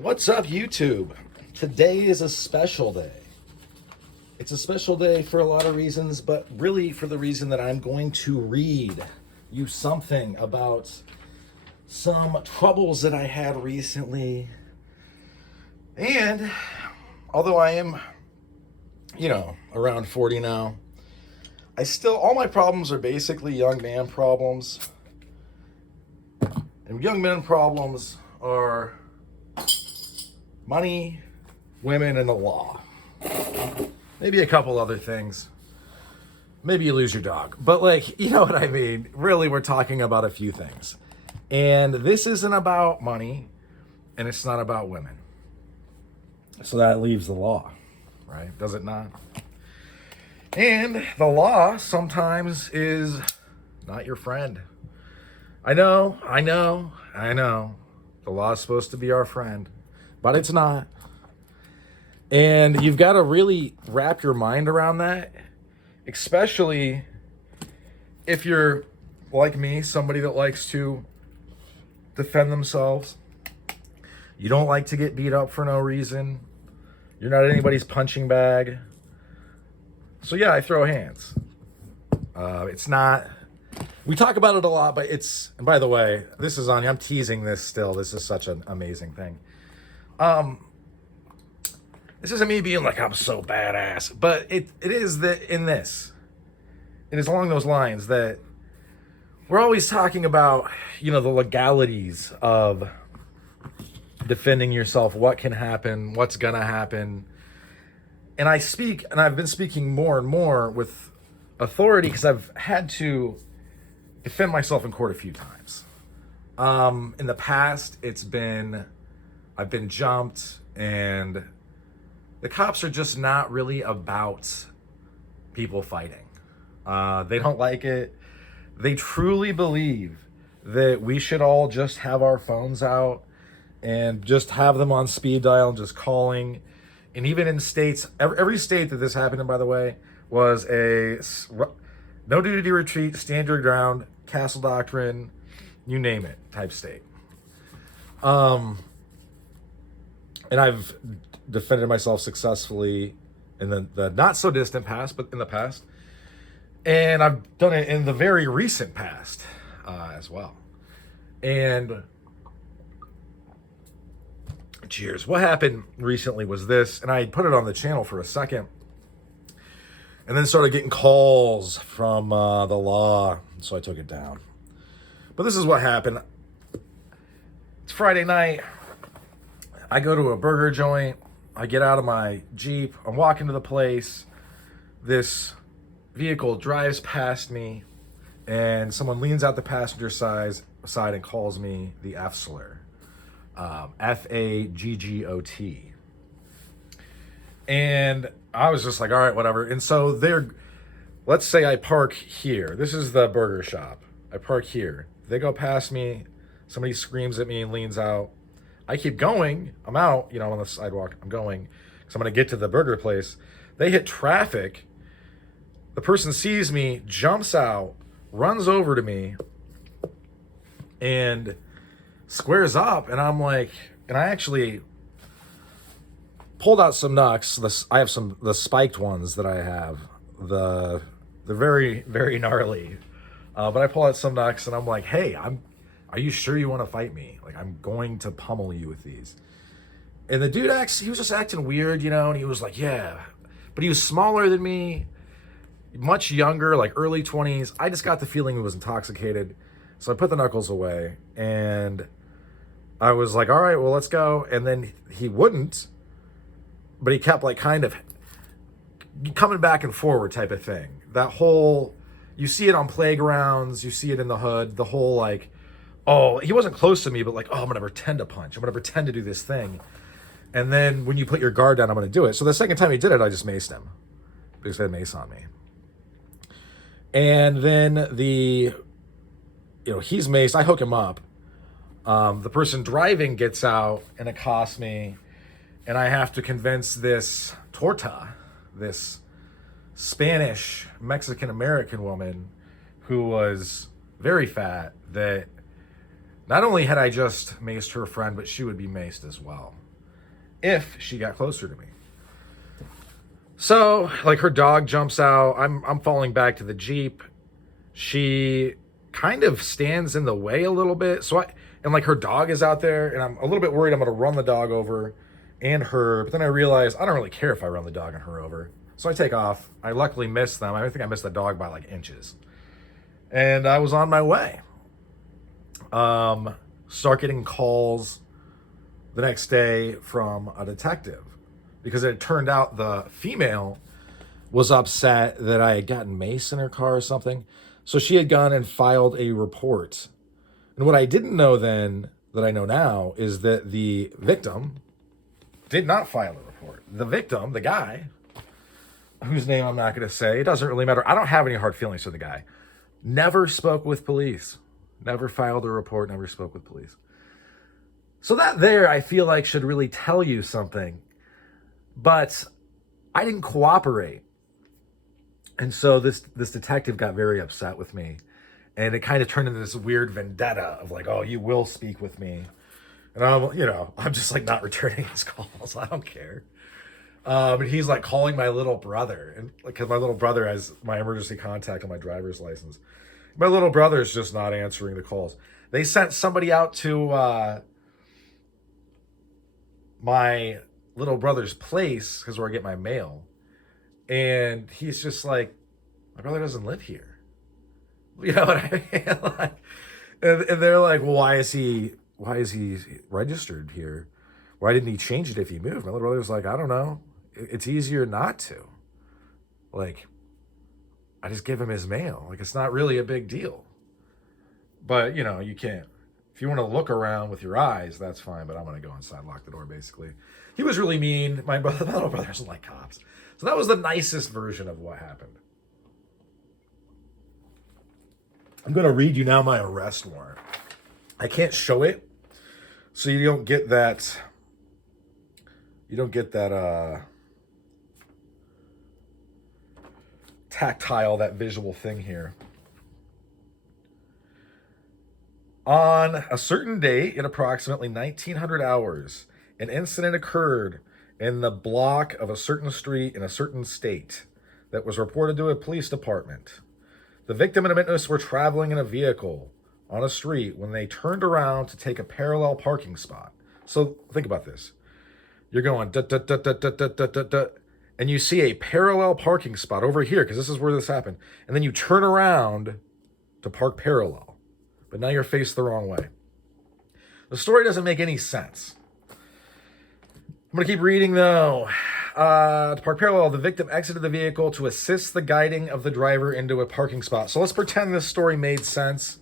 What's up, YouTube? Today is a special day. It's a special day for a lot of reasons, but really for the reason that I'm going to read you something about some troubles that I had recently. And although I am, around 40 now, all my problems are basically young man problems. And young men problems are money, women, and the law. Maybe a couple other things. Maybe you lose your dog. But you know what I mean? Really, we're talking about a few things. And this isn't about money, and it's not about women. So that leaves the law, right? Does it not? And the law sometimes is not your friend. I know. The law is supposed to be our friend, but it's not. And you've got to really wrap your mind around that, especially if you're like me, somebody that likes to defend themselves. You don't like to get beat up for no reason. You're not anybody's punching bag. So yeah, I throw hands. It's not... We talk about it a lot, but it's... And by the way, this is on... I'm teasing this still. This is such an amazing thing. This isn't me being like, I'm so badass. But it is that in this. It is along those lines that we're always talking about, the legalities of defending yourself, what can happen, what's going to happen. And I've been speaking more and more with authority because I've had to defend myself in court a few times. In the past, I've been jumped, and the cops are just not really about people fighting. They don't like it. They truly believe that we should all just have our phones out and just have them on speed dial and just calling. And even in states, every state that this happened in, by the way, was a no duty retreat, stand your ground, castle doctrine, you name it, type state. And I've defended myself successfully in the not so distant past, but in the past. And I've done it in the very recent past as well. And cheers. What happened recently was this, and I put it on the channel for a second, and then started getting calls from the law, so I took it down. But this is what happened. It's Friday night. I go to a burger joint. I get out of my Jeep. I'm walking to the place. This vehicle drives past me, and someone leans out the passenger side and calls me the F slur. Faggot. And I was just like, all right, whatever. And so let's say I park here. This is the burger shop. I park here. They go past me. Somebody screams at me and leans out. I keep going. I'm out, on the sidewalk. I'm going because I'm going to get to the burger place. They hit traffic. The person sees me, jumps out, runs over to me, and squares up. And I'm like, and I actually pulled out some knucks. I have the spiked ones that I have. They're very, very gnarly. But I pull out some knucks, and I'm like, hey, are you sure you want to fight me? Like, I'm going to pummel you with these. And the dude he was just acting weird, and he was like, yeah. But he was smaller than me, much younger, like early 20s. I just got the feeling he was intoxicated. So I put the knuckles away, and I was like, all right, well, let's go. And then he wouldn't, but he kept kind of coming back and forward type of thing. That whole, you see it on playgrounds, you see it in the hood, the whole oh, he wasn't close to me, but oh, I'm going to pretend to punch. I'm going to pretend to do this thing. And then when you put your guard down, I'm going to do it. So the second time he did it, I just maced him because he had mace on me. And then he's maced. I hook him up. The person driving gets out and accosts me. And I have to convince this torta, this Spanish Mexican-American woman who was very fat, that not only had I just maced her friend, but she would be maced as well. if she got closer to me. So, like, her dog jumps out. I'm falling back to the Jeep. She kind of stands in the way a little bit. And like her dog is out there, and I'm a little bit worried I'm going to run the dog over and her. But then I realize I don't really care if I run the dog and her over. So I take off. I luckily missed them. I think I missed the dog by like inches. And I was on my way. Start getting calls the next day from a detective, because it turned out the female was upset that I had gotten mace in her car or something. So she had gone and filed a report. And what I didn't know then, that I know now, is that the victim did not file a report. The victim, the guy, whose name I'm not going to say, it doesn't really matter. I don't have any hard feelings for the guy. Never spoke with police. Never filed a report, never spoke with police. So that there, I feel like, should really tell you something. But I didn't cooperate. And so this detective got very upset with me. And it kind of turned into this weird vendetta of like, oh, you will speak with me. And I'm just like not returning his calls. I don't care. But he's like calling my little brother. And because my little brother has my emergency contact on my driver's license. My little brother is just not answering the calls. They sent somebody out to my little brother's place, because where I get my mail. And he's just like, my brother doesn't live here. You know what I mean? Like, and they're like, well, why is he registered here? Why didn't he change it if he moved? My little brother's like, I don't know. It's easier not to. Like, I just give him his mail. Like, it's not really a big deal. But, you can't. If you want to look around with your eyes, that's fine. But I'm going to go inside, lock the door, basically. He was really mean. My little brother doesn't like cops. So that was the nicest version of what happened. I'm going to read you now my arrest warrant. I can't show it, so you don't get that. Tactile, that visual thing here. On a certain date, at approximately 1900 hours, an incident occurred in the block of a certain street in a certain state that was reported to a police department. The victim and a witness were traveling in a vehicle on a street when they turned around to take a parallel parking spot. So think about this. You're going dut, dut, dut, dut, dut, dut, dut, dut, dut, and you see a parallel parking spot over here, because this is where this happened. And then you turn around to park parallel. But now you're faced the wrong way. The story doesn't make any sense. I'm going to keep reading, though. To park parallel, the victim exited the vehicle to assist the guiding of the driver into a parking spot. So let's pretend this story made sense.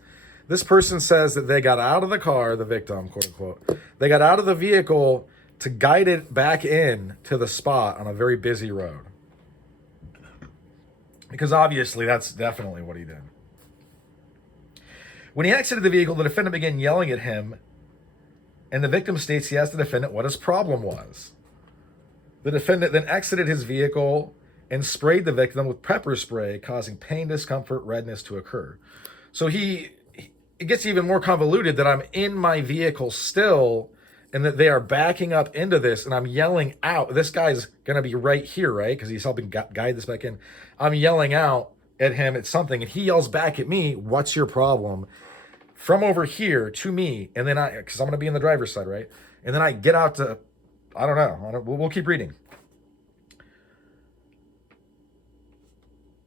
This person says that they got out of the car, the victim, quote unquote. They got out of the vehicle to guide it back in to the spot on a very busy road. Because obviously that's definitely what he did. When he exited the vehicle, the defendant began yelling at him, and the victim states he asked the defendant what his problem was. The defendant then exited his vehicle and sprayed the victim with pepper spray, causing pain, discomfort, redness to occur. So it gets even more convoluted that I'm in my vehicle still, and that they are backing up into this, and I'm yelling out. This guy's going to be right here, right? Because he's helping guide this back in. I'm yelling out at him at something, and he yells back at me, what's your problem? From over here to me, and then because I'm going to be in the driver's side, right? And then I get out to, I don't know. We'll keep reading.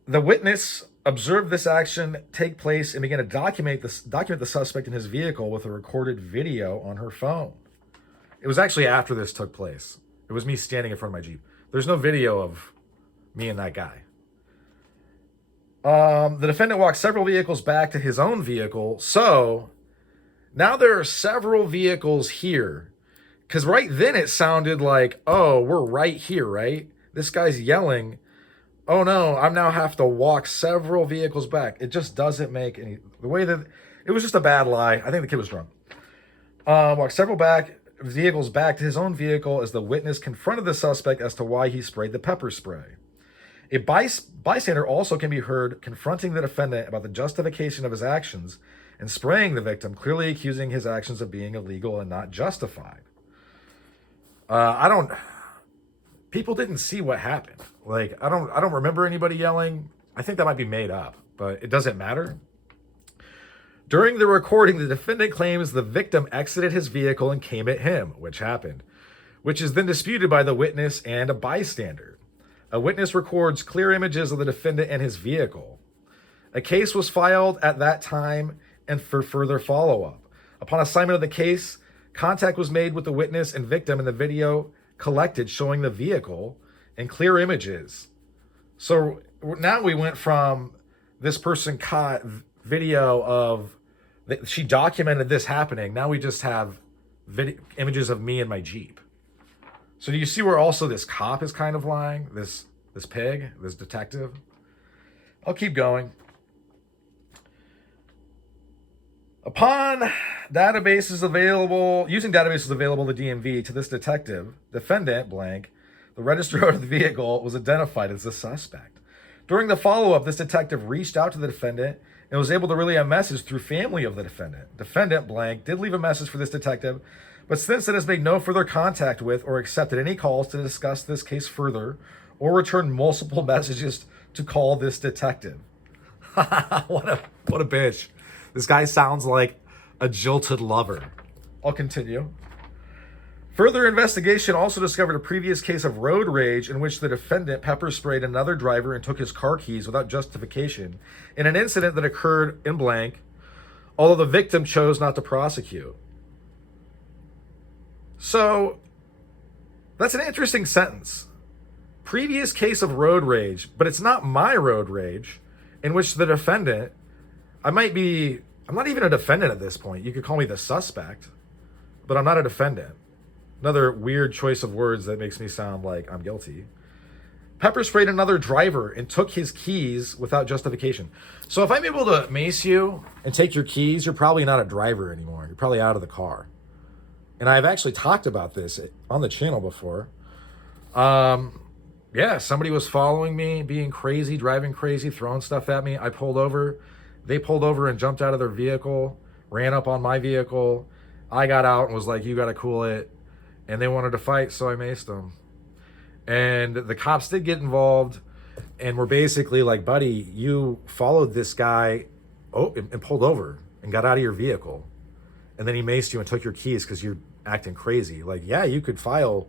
The witness observed this action take place and began to document the suspect in his vehicle with a recorded video on her phone. It was actually after this took place. It was me standing in front of my Jeep. There's no video of me and that guy. The defendant walked several vehicles back to his own vehicle. So now there are several vehicles here. Because right then it sounded like, oh, we're right here, right? This guy's yelling, oh no, I now have to walk several vehicles back. It just doesn't make any, the way that, it was just a bad lie. I think the kid was drunk. Walked several vehicles back to his own vehicle as the witness confronted the suspect as to why he sprayed the pepper spray. A bystander also can be heard confronting the defendant about the justification of his actions and spraying the victim, clearly accusing his actions of being illegal and not justified. People didn't see what happened. Like, I don't remember anybody yelling. I think that might be made up, but it doesn't matter. During the recording, the defendant claims the victim exited his vehicle and came at him, which happened, which is then disputed by the witness and a bystander. A witness records clear images of the defendant and his vehicle. A case was filed at that time and for further follow-up. Upon assignment of the case, contact was made with the witness and victim, and the video collected showing the vehicle and clear images. So now we went from this person caught video of, she documented this happening. Now we just have images of me and my Jeep. So do you see where also this cop is kind of lying? This pig, this detective? I'll keep going. Upon using databases available in the DMV to this detective, defendant blank, the registrar of the vehicle was identified as the suspect. During the follow-up, this detective reached out to the defendant and was able to relay a message through family of the defendant. Defendant blank did leave a message for this detective, but since then has made no further contact with or accepted any calls to discuss this case further or returned multiple messages to call this detective. What a bitch. This guy sounds like a jilted lover. I'll continue. Further investigation also discovered a previous case of road rage in which the defendant pepper sprayed another driver and took his car keys without justification in an incident that occurred in blank, although the victim chose not to prosecute. So, that's an interesting sentence. Previous case of road rage, but it's not my road rage, in which the defendant, I'm not even a defendant at this point. You could call me the suspect, but I'm not a defendant. Another weird choice of words that makes me sound like I'm guilty. Pepper sprayed another driver and took his keys without justification. So if I'm able to mace you and take your keys, you're probably not a driver anymore. You're probably out of the car. And I've actually talked about this on the channel before. Yeah, somebody was following me, being crazy, driving crazy, throwing stuff at me. I pulled over. They pulled over and jumped out of their vehicle, ran up on my vehicle. I got out and was like, you got to cool it. And they wanted to fight, so I maced them. And the cops did get involved and were basically like, buddy, you followed this guy and pulled over and got out of your vehicle. And then he maced you and took your keys because you're acting crazy. Like, yeah, you could file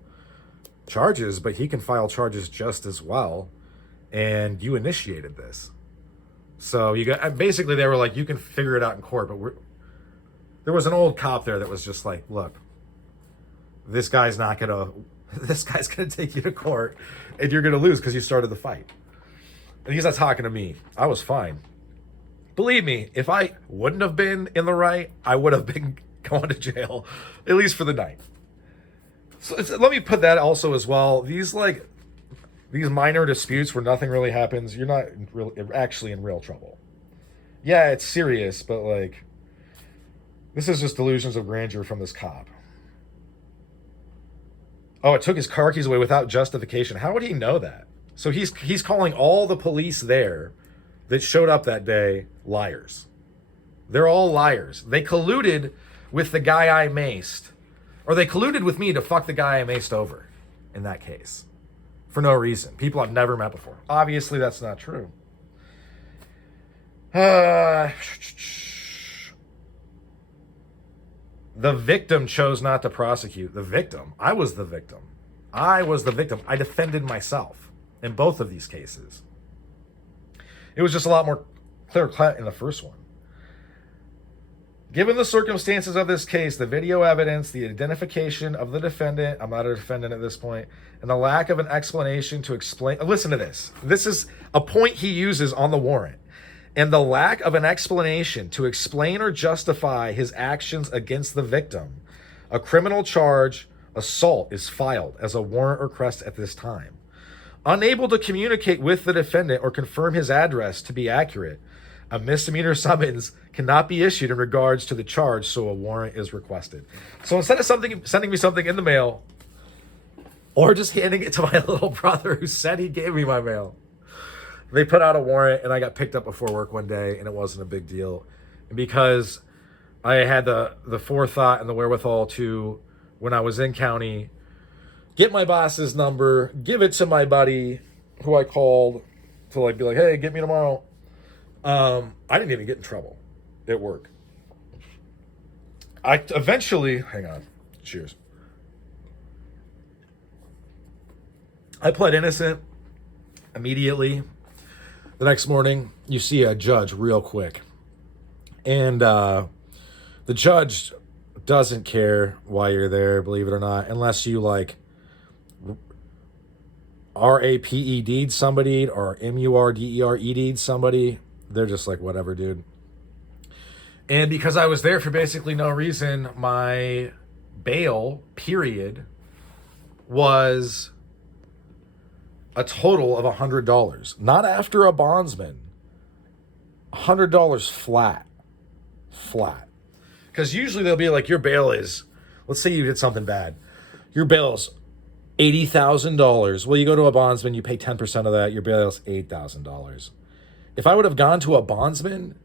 charges, but he can file charges just as well. And you initiated this. So basically they were like, you can figure it out in court. But there was an old cop there that was just like, look, this guy's gonna take you to court and you're gonna lose because you started the fight. And he's not talking to me. I was fine. Believe me, if I wouldn't have been in the right, I would have been going to jail, at least for the night. So let me put that also as well. These minor disputes where nothing really happens, you're not actually in real trouble. Yeah, it's serious, but like, this is just delusions of grandeur from this cop. Oh, it took his car keys away without justification. How would he know that? So he's calling all the police there that showed up that day liars. They're all liars. They colluded with the guy I maced, or they colluded with me to fuck the guy I maced over in that case for no reason. People I've never met before. Obviously, that's not true. The victim chose not to prosecute. The victim. I was the victim. I defended myself in both of these cases. It was just a lot more clear-cut in the first one. Given the circumstances of this case, the video evidence, the identification of the defendant, I'm not a defendant at this point, and the lack of an explanation to explain. Listen to this. This is a point he uses on the warrant. And the lack of an explanation to explain or justify his actions against the victim, a criminal charge, assault, is filed as a warrant request at this time. Unable to communicate with the defendant or confirm his address to be accurate, a misdemeanor summons cannot be issued in regards to the charge, so a warrant is requested. So instead of sending me something in the mail, or just handing it to my little brother who said he gave me my mail, they put out a warrant, and I got picked up before work one day, and it wasn't a big deal. And because I had the forethought and the wherewithal to, when I was in county, get my boss's number, give it to my buddy who I called to like be like, hey, get me tomorrow. I didn't even get in trouble at work. I eventually, hang on, cheers. I pled innocent immediately. The next morning, you see a judge real quick. And the judge doesn't care why you're there, believe it or not, unless you like RAPED'd somebody or MURDERED'd somebody. They're just like, whatever, dude. And because I was there for basically no reason, my bail, period, was a total of $100. Not after a bondsman. $100 flat. Flat. Because usually they'll be like, your bail is, let's say you did something bad. Your bail is $80,000. Well, you go to a bondsman, you pay 10% of that, your bail is $8,000. If I would have gone to a bondsman,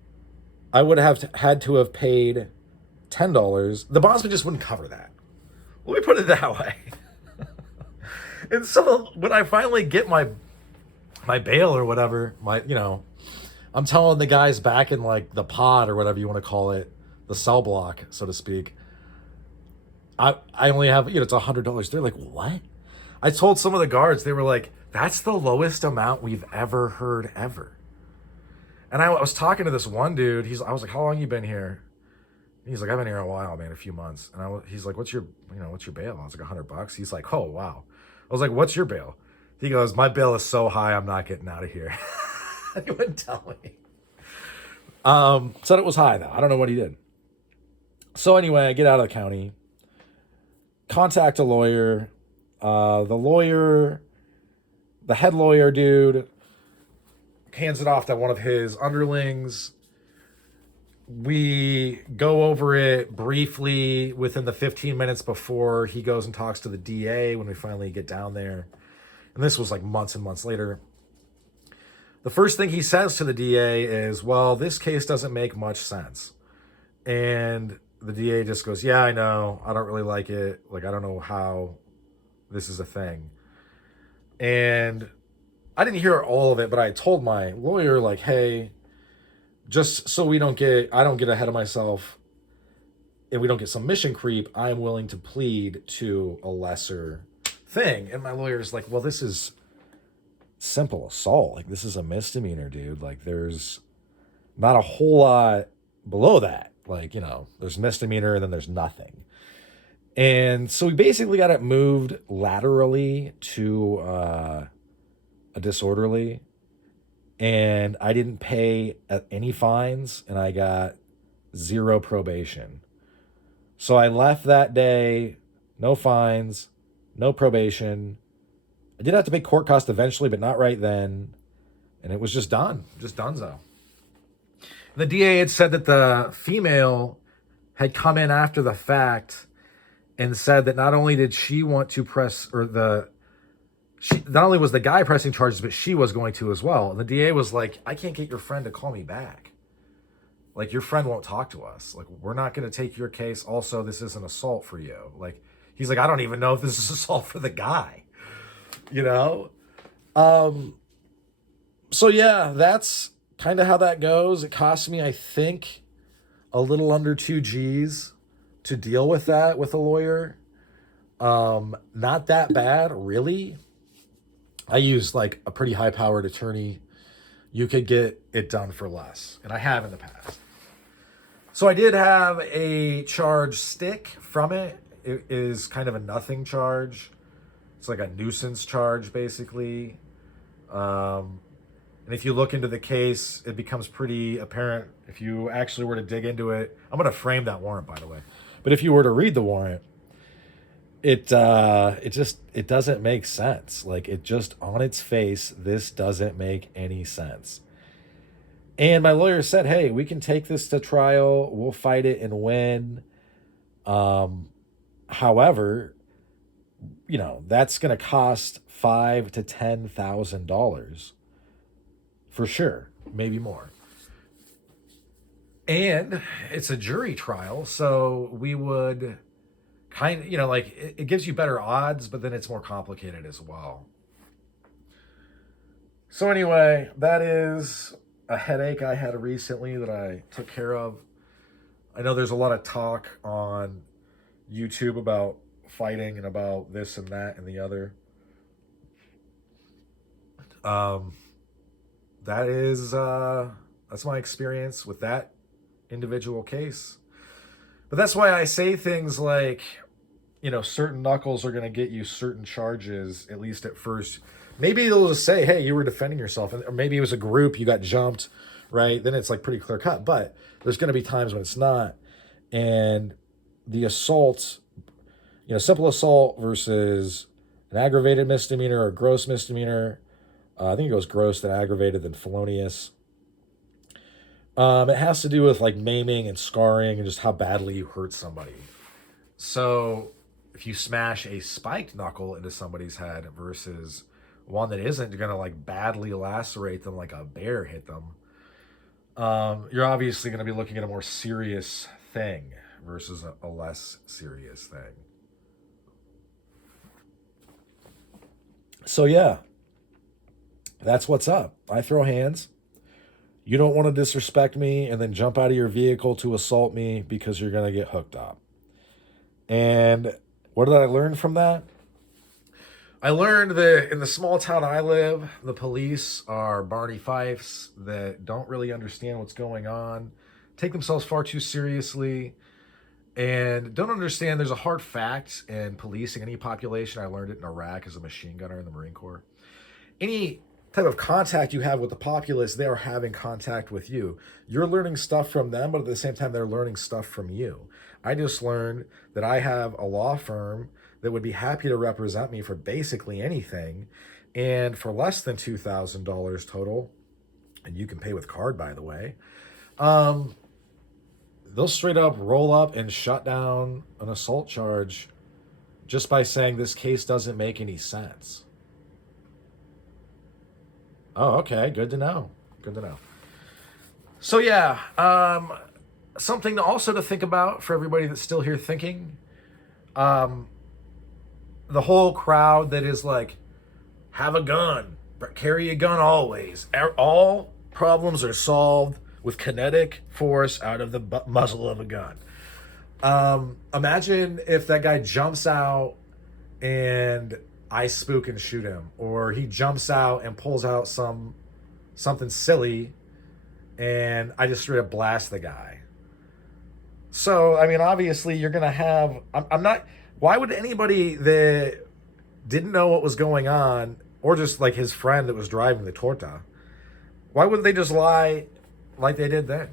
I would have had to have paid $10. The bondsman just wouldn't cover that. Let me put it that way. And so when I finally get my bail or whatever, I'm telling the guys back in like the pod or whatever you want to call it, the cell block, so to speak, I only have, it's $100. They're like, what? I told some of the guards, they were like, that's the lowest amount we've ever heard ever. And I was talking to this one dude. I was like, how long you been here? And he's like, I've been here a while, man, a few months. And he's like, what's your bail? I was like, $100. He's like, oh, wow. I was like, what's your bail? He goes, my bail is so high, I'm not getting out of here. He wouldn't tell me. Said it was high, though. I don't know what he did. So anyway, I get out of the county, contact a lawyer. The head lawyer dude, hands it off to one of his underlings. We go over it briefly within the 15 minutes before he goes and talks to the DA when we finally get down there. And this was like months and months later. The first thing he says to the DA is, well, this case doesn't make much sense. And the DA just goes, yeah, I know. I don't really like it. Like, I don't know how this is a thing. And I didn't hear all of it, but I told my lawyer, like, hey, just so I don't get ahead of myself and we don't get some mission creep, I'm willing to plead to a lesser thing. And my lawyer's like, well, this is simple assault. Like, this is a misdemeanor, dude. Like, there's not a whole lot below that. Like, there's misdemeanor and then there's nothing. And so we basically got it moved laterally to a disorderly. And I didn't pay any fines, and I got 0 probation. So I left that day, no fines, no probation. I did have to pay court costs eventually, but not right then. And it was just done, just donezo. The DA had said that the female had come in after the fact and said that not only did she want to press, not only was the guy pressing charges, but she was going to as well. And the DA was like, I can't get your friend to call me back. Like, your friend won't talk to us. Like, we're not going to take your case. Also, this is an assault for you. Like, he's like, I don't even know if this is assault for the guy. So yeah, that's kind of how that goes. It cost me, I think, a little under 2 G's to deal with that with a lawyer. Not that bad, really. I used like a pretty high-powered attorney. You could get it done for less, and I have in the past. So I did have a charge stick from it. It is kind of a nothing charge. It's like a nuisance charge, basically. And if you look into the case, it becomes pretty apparent if you actually were to dig into it. I'm going to frame that warrant, by the way. But if you were to read the warrant, it doesn't make sense. Like, it just on its face, this doesn't make any sense. And my lawyer said, hey, we can take this to trial. We'll fight it and win. However, that's going to cost $5,000 to $10,000 for sure, maybe more. And it's a jury trial, so we would kind of, like it gives you better odds, but then it's more complicated as well. So anyway, that is a headache I had recently that I took care of. I know there's a lot of talk on YouTube about fighting and about this and that and the other. That is that's my experience with that individual case. But that's why I say things like, certain knuckles are going to get you certain charges, at least at first. Maybe they'll just say, hey, you were defending yourself. Or maybe it was a group, you got jumped, right? Then it's like pretty clear cut. But there's going to be times when it's not. And the assault, simple assault versus an aggravated misdemeanor or gross misdemeanor. I think it goes gross, then aggravated, then felonious. It has to do with like maiming and scarring and just how badly you hurt somebody. So if you smash a spiked knuckle into somebody's head versus one that isn't going to like badly lacerate them like a bear hit them, you're obviously going to be looking at a more serious thing versus a less serious thing. So yeah, that's what's up. I throw hands. You don't want to disrespect me and then jump out of your vehicle to assault me because you're going to get hooked up. And what did I learn from that? I learned that in the small town I live, the police are Barney Fifes that don't really understand what's going on, take themselves far too seriously, and don't understand there's a hard fact in policing any population. I learned it in Iraq as a machine gunner in the Marine Corps. Any type of contact you have with the populace, they are having contact with you. You're learning stuff from them, but at the same time, they're learning stuff from you. I just learned that I have a law firm that would be happy to represent me for basically anything. And for less than $2,000 total, and you can pay with card, by the way, they'll straight up roll up and shut down an assault charge just by saying this case doesn't make any sense. Oh, okay. Good to know. Good to know. So yeah, something also to think about for everybody that's still here thinking. The whole crowd that is like, have a gun, carry a gun always. All problems are solved with kinetic force out of the muzzle of a gun. Imagine if that guy jumps out and I spook and shoot him, or he jumps out and pulls out something silly and I just straight up blast the guy. So, I mean, obviously you're going to have, I'm not, why would anybody that didn't know what was going on, or just like his friend that was driving the Torta, why wouldn't they just lie like they did then?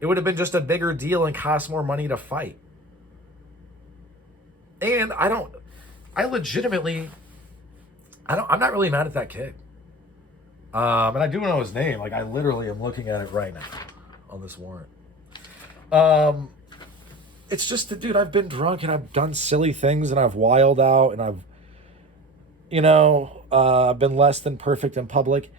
It would have been just a bigger deal and cost more money to fight. And I'm not really mad at that kid. And I do know his name. Like, I literally am looking at it right now on this warrant. It's just that, dude, I've been drunk and I've done silly things and I've wilded out and I've, been less than perfect in public.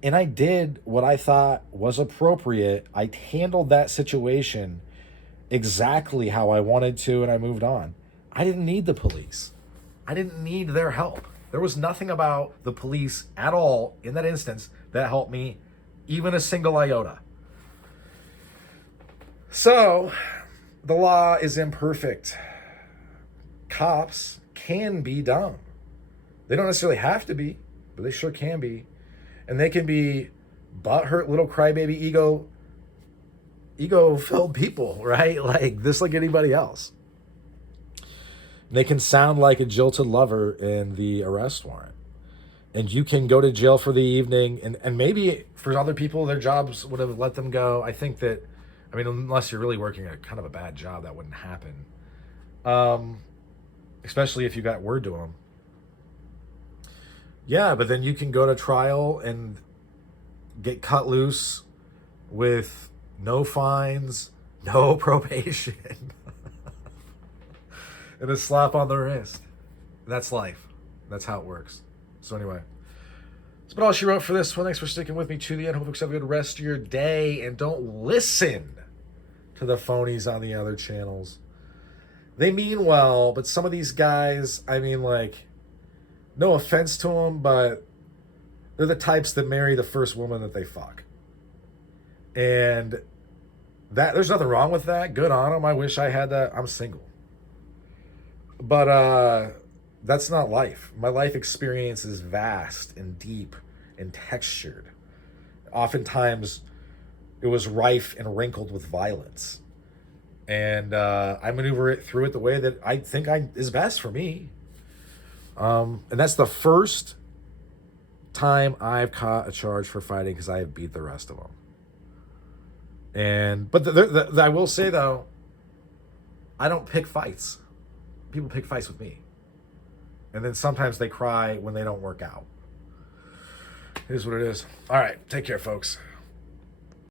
And I did what I thought was appropriate. I handled that situation exactly how I wanted to, and I moved on. I didn't need the police. I didn't need their help. There was nothing about the police at all in that instance that helped me, even a single iota. So, the law is imperfect. Cops can be dumb. They don't necessarily have to be, but they sure can be. And they can be butthurt little crybaby ego-filled people, right? Like this, like anybody else. And they can sound like a jilted lover in the arrest warrant. And you can go to jail for the evening. And maybe for other people, their jobs would have let them go. I think that, unless you're really working a kind of a bad job, that wouldn't happen. Especially if you got word to them. Yeah, but then you can go to trial and get cut loose with no fines, no probation, and a slap on the wrist. That's life. That's how it works. So anyway, that's about all she wrote for this one. Thanks for sticking with me to the end. Hope you have a good rest of your day, and don't listen to the phonies on the other channels. They mean well, but some of these guys, I mean, like, no offense to them, but they're the types that marry the first woman that they fuck. And that there's nothing wrong with that. Good on them. I wish I had that. I'm single. But that's not life. My life experience is vast and deep and textured. Oftentimes, it was rife and wrinkled with violence. And I maneuver it through it the way that I think is best for me. And that's the first time I've caught a charge for fighting because I have beat the rest of them. But I will say though, I don't pick fights. People pick fights with me, and then sometimes they cry when they don't work out. It is what it is. All right, take care, folks.